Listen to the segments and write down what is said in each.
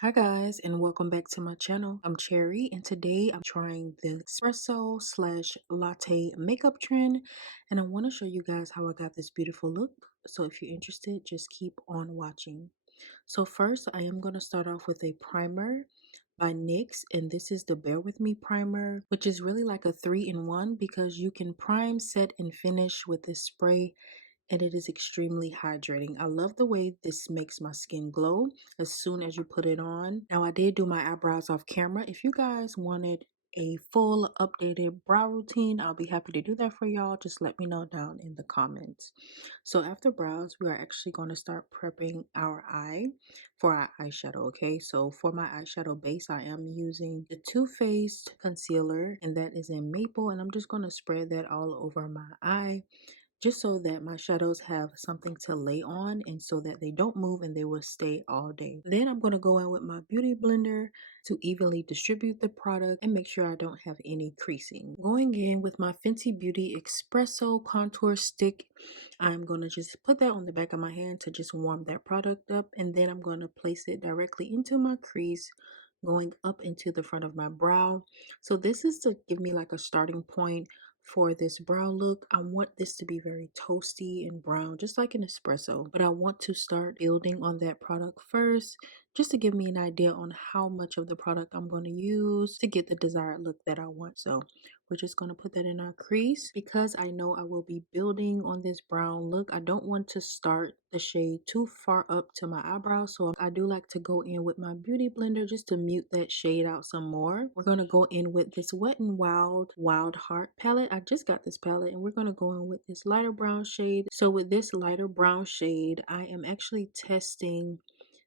Hi guys, and welcome back to my channel. I'm Cherry, and today I'm trying the espresso slash latte makeup trend, and I want to show you guys how I got this beautiful look. So if you're interested, just keep on watching. So first, I am going to start off with a primer by NYX, and this is the Bear With Me primer, which is really like a 3-in-1 because you can prime, set, and finish with this spray, and it is extremely hydrating. I love the way this makes my skin glow as soon as you put it on. Now, I did do my eyebrows off camera. If you guys wanted a full updated brow routine, I'll be happy to do that for y'all. Just let me know down in the comments. So after brows, we are actually going to start prepping our eye for our eyeshadow. Okay, so for my eyeshadow base, I am using the Too Faced concealer, and that is in maple, and I'm just going to spread that all over my eye just so that my shadows have something to lay on and so that they don't move and they will stay all day. Then I'm going to go in with my beauty blender to evenly distribute the product and make sure I don't have any creasing. Going in with my Fenty Beauty Espresso Contour Stick, I'm going to just put that on the back of my hand to just warm that product up, and then I'm going to place it directly into my crease, going up into the front of my brow. So this is to give me like a starting point for this brow look. I want this to be very toasty and brown, just like an espresso, but I want to start building on that product first, just to give me an idea on how much of the product I'm going to use to get the desired look that I want. So we're just going to put that in our crease. Because I know I will be building on this brown look, I don't want to start the shade too far up to my eyebrows, so I do like to go in with my beauty blender just to mute that shade out some more. We're going to go in with this Wet n Wild Heart palette. I just got this palette, and we're going to go in with this lighter brown shade. So with this lighter brown shade, I am actually testing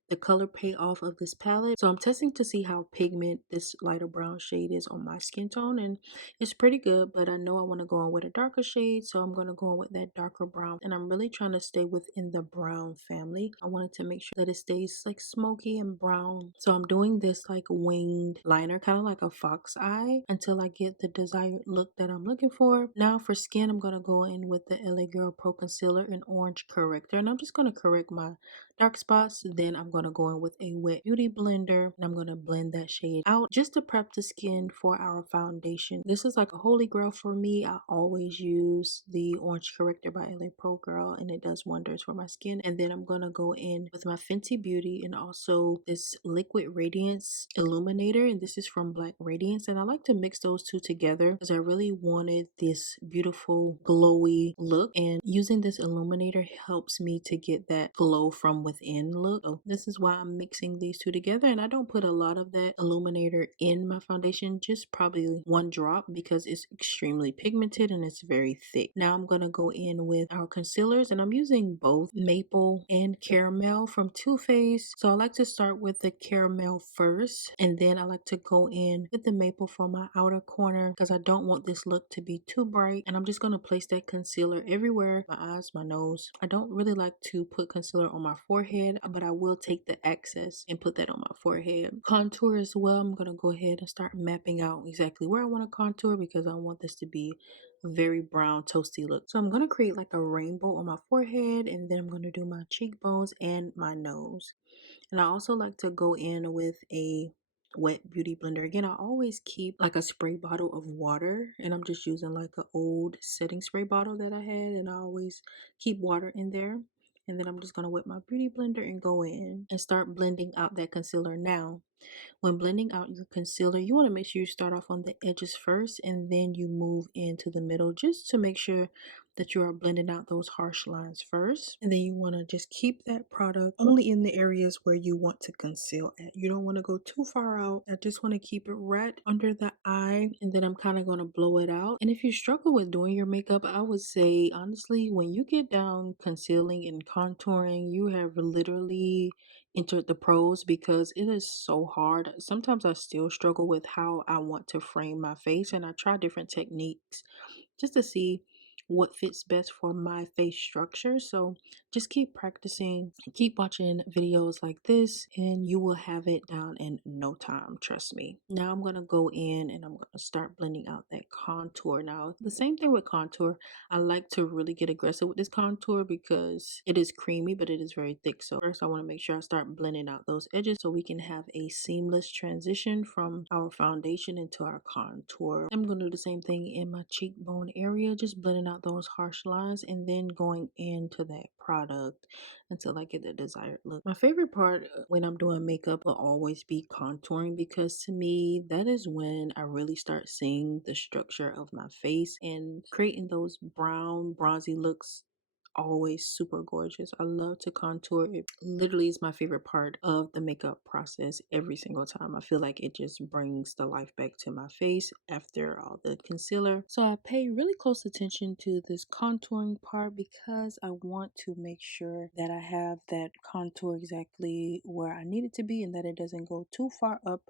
the color payoff of this palette. So I'm testing to see how pigment this lighter brown shade is on my skin tone, and it's pretty good, but I know I want to go in with a darker shade, so I'm going to go in with that darker brown, and I'm really trying to stay within the brown family. I wanted to make sure that it stays like smoky and brown, so I'm doing this like winged liner, kind of like a fox eye, until I get the desired look that I'm looking for. Now for skin, I'm going to go in with the LA Girl Pro Concealer and Orange Corrector, and I'm just going to correct my dark spots. Then I'm going to go in with a wet beauty blender, and I'm going to blend that shade out just to prep the skin for our foundation. This is like a holy grail for me. I always use the Orange Corrector by LA Pro Girl, and it does wonders for my skin. And then I'm going to go in with my Fenty Beauty and also this Liquid Radiance Illuminator, and this is from Black Radiance, and I like to mix those two together because I really wanted this beautiful glowy look, and using this illuminator helps me to get that glow from within look. So this is why I'm mixing these two together, and I don't put a lot of that illuminator in my foundation, just probably one drop because it's extremely pigmented and it's very thick. Now I'm going to go in with our concealers, and I'm using both Maple and Caramel from Too Faced. So I like to start with the Caramel first, and then I like to go in with the Maple for my outer corner because I don't want this look to be too bright, and I'm just going to place that concealer everywhere: my eyes, my nose. I don't really like to put concealer on my forehead, but I will take the excess and put that on my forehead. Contour as well. I'm going to go ahead and start mapping out exactly where I want to contour because I want this to be a very brown toasty look. So I'm going to create like a rainbow on my forehead, and then I'm going to do my cheekbones and my nose. And I also like to go in with a wet beauty blender. Again, I always keep like a spray bottle of water, and I'm just using like an old setting spray bottle that I had, and I always keep water in there. And then I'm just going to wet my beauty blender and go in and start blending out that concealer. Now, when blending out your concealer, you want to make sure you start off on the edges first and then you move into the middle, just to make sure that you are blending out those harsh lines first. And then you want to just keep that product only in the areas where you want to conceal at. You don't want to go too far out. I just want to keep it right under the eye, and then I'm kind of going to blow it out. And if you struggle with doing your makeup, I would say honestly, when you get down concealing and contouring, you have literally entered the pros, because it is so hard. Sometimes I still struggle with how I want to frame my face, and I try different techniques just to see what fits best for my face structure. So just keep practicing, keep watching videos like this, and you will have it down in no time. Trust me. Now I'm going to go in and I'm going to start blending out that contour. Now, the same thing with contour. I like to really get aggressive with this contour because it is creamy, but it is very thick. So first I want to make sure I start blending out those edges so we can have a seamless transition from our foundation into our contour. I'm going to do the same thing in my cheekbone area, just blending out those harsh lines and then going into that product until I get the desired look. My favorite part when I'm doing makeup will always be contouring, because to me that is when I really start seeing the structure of my face and creating those brown bronzy looks. Always super gorgeous. I love to contour. It literally is my favorite part of the makeup process every single time. I feel like it just brings the life back to my face after all the concealer. So I pay really close attention to this contouring part because I want to make sure that I have that contour exactly where I need it to be and that it doesn't go too far up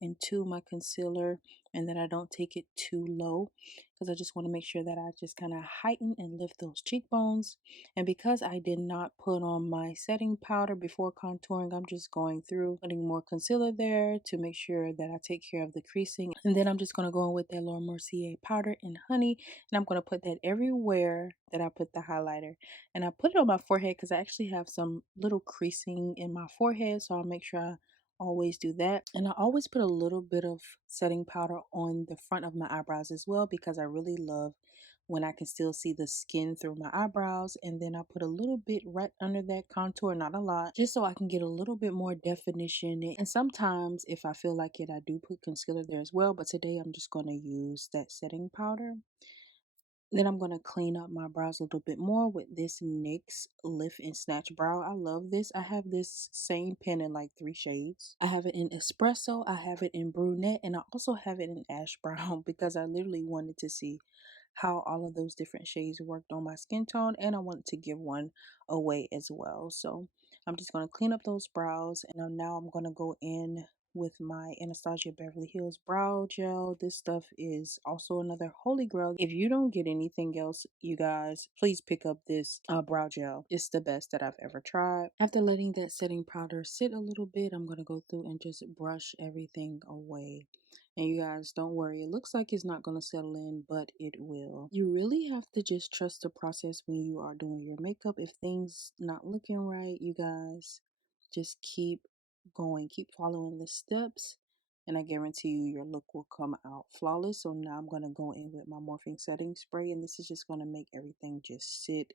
into my concealer and that I don't take it too low, because I just want to make sure that I just kind of heighten and lift those cheekbones. And because I did not put on my setting powder before contouring, I'm just going through putting more concealer there to make sure that I take care of the creasing. And then I'm just going to go in with that Laura Mercier powder and honey, and I'm going to put that everywhere that I put the highlighter. And I put it on my forehead because I actually have some little creasing in my forehead, so I'll make sure I always do that. And I always put a little bit of setting powder on the front of my eyebrows as well, because I really love when I can still see the skin through my eyebrows. And then I put a little bit right under that contour, not a lot, just so I can get a little bit more definition. And sometimes if I feel like it, I do put concealer there as well, but today I'm just going to use that setting powder. Then I'm going to clean up my brows a little bit more with this NYX Lift and Snatch Brow. I love this. I have this same pen in like 3 shades. I have it in Espresso, I have it in Brunette, and I also have it in Ash Brown because I literally wanted to see how all of those different shades worked on my skin tone, and I wanted to give one away as well. So I'm just going to clean up those brows, and now I'm going to go in with my Anastasia Beverly Hills brow gel. This stuff is also another holy grail. If you don't get anything else, you guys, please pick up this brow gel. It's the best that I've ever tried. After letting that setting powder sit a little bit, I'm going to go through and just brush everything away. And you guys, don't worry, it looks like it's not going to settle in, but it will. You really have to just trust the process when you are doing your makeup. If things not looking right, you guys, just keep going, keep following the steps, and I guarantee you your look will come out flawless. So now I'm going to go in with my morphing setting spray, and this is just going to make everything just sit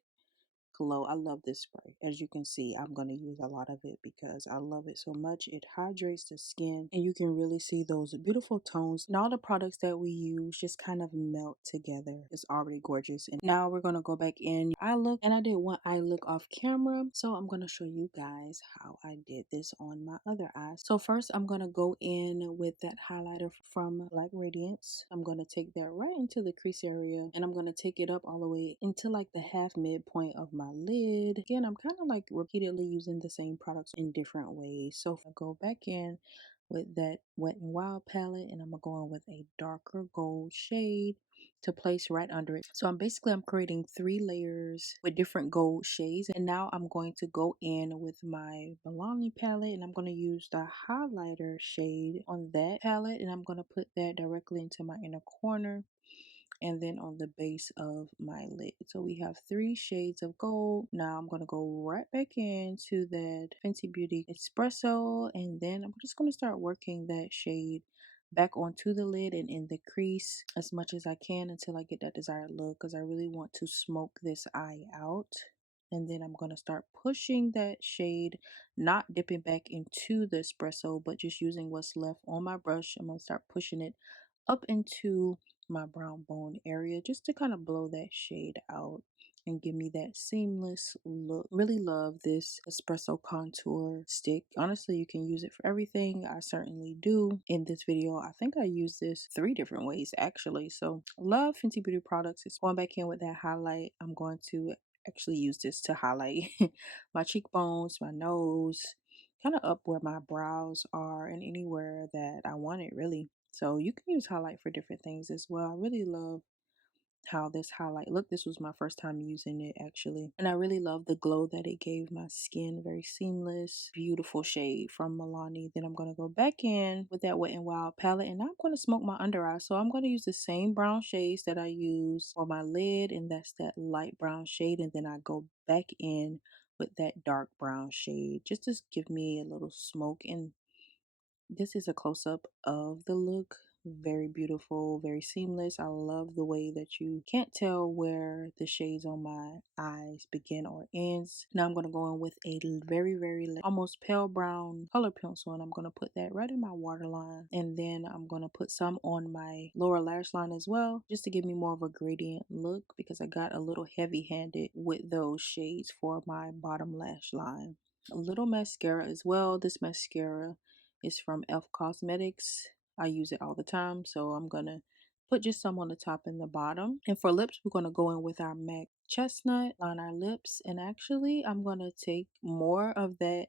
glow. I love this spray. As you can see, I'm going to use a lot of it because I love it so much. It hydrates the skin and you can really see those beautiful tones, and all the products that we use just kind of melt together. It's already gorgeous. And now we're going to go back in eye look, and I did one eye look off camera, so I'm going to show you guys how I did this on my other eye. So first I'm going to go in with that highlighter from Black Radiance. I'm going to take that right into the crease area, and I'm going to take it up all the way into like the half midpoint of my lid. Again, I'm kind of like repeatedly using the same products in different ways. So I go back in with that Wet n Wild palette, and I'm gonna go in with a darker gold shade to place right under it. So I'm creating 3 layers with different gold shades, and now I'm going to go in with my Milani palette, and I'm going to use the highlighter shade on that palette, and I'm going to put that directly into my inner corner and then on the base of my lid. So we have 3 shades of gold. Now I'm going to go right back into that Fenty Beauty Espresso, and then I'm just going to start working that shade back onto the lid and in the crease as much as I can until I get that desired look, because I really want to smoke this eye out. And then I'm going to start pushing that shade, not dipping back into the espresso, but just using what's left on my brush. I'm going to start pushing it up into my brown bone area just to kind of blow that shade out and give me that seamless look. Really love this espresso contour stick. Honestly, you can use it for everything. I certainly do. In this video, I think I use this 3 different ways actually. So love Fenty Beauty products. It's going back in with that highlight. I'm going to actually use this to highlight my cheekbones, my nose, kind of up where my brows are, and anywhere that I want it really. So you can use highlight for different things as well. I really love how this highlight look. This was my first time using it actually, and I really love the glow that it gave my skin. Very seamless, beautiful shade from Milani. Then I'm going to go back in with that Wet n Wild palette, and I'm going to smoke my under eye. So I'm going to use the same brown shades that I use for my lid, and that's that light brown shade, and then I go back in with that dark brown shade just to give me a little smoke. And this is a close-up of the look. Very beautiful, very seamless. I love the way that you can't tell where the shades on my eyes begin or ends. Now I'm going to go in with a very almost pale brown color pencil, and I'm going to put that right in my waterline, and then I'm going to put some on my lower lash line as well, just to give me more of a gradient look, because I got a little heavy-handed with those shades for my bottom lash line. A little mascara as well. This mascara is from Elf Cosmetics. I use it all the time, so I'm gonna put just some on the top and the bottom. And for lips, we're gonna go in with our MAC Chestnut, line our lips, and actually I'm gonna take more of that,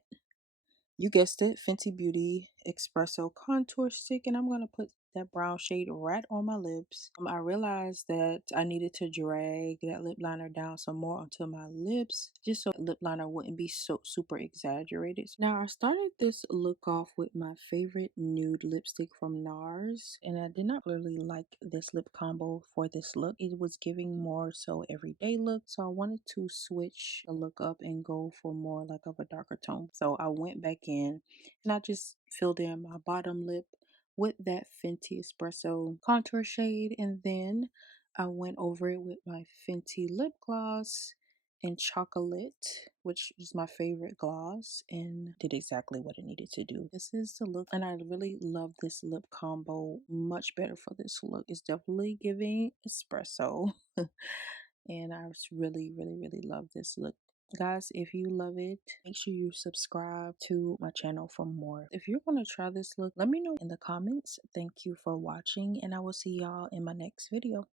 you guessed it, Fenty Beauty Espresso Contour Stick, and I'm going to put that brown shade right on my lips. I realized that I needed to drag that lip liner down some more onto my lips, just so the lip liner wouldn't be so super exaggerated. Now, I started this look off with my favorite nude lipstick from NARS, and I did not really like this lip combo for this look. It was giving more so everyday look, so I wanted to switch the look up and go for more like of a darker tone. So I went back in and I just filled in my bottom lip with that Fenty Espresso contour shade, and then I went over it with my Fenty lip gloss in chocolate, which is my favorite gloss, and did exactly what it needed to do. This is the look, and I really love this lip combo much better for this look. It's definitely giving espresso and I just really love this look. Guys, if you love it, make sure you subscribe to my channel for more. If you're going to try this look, let me know in the comments. Thank you for watching, and I will see y'all in my next video.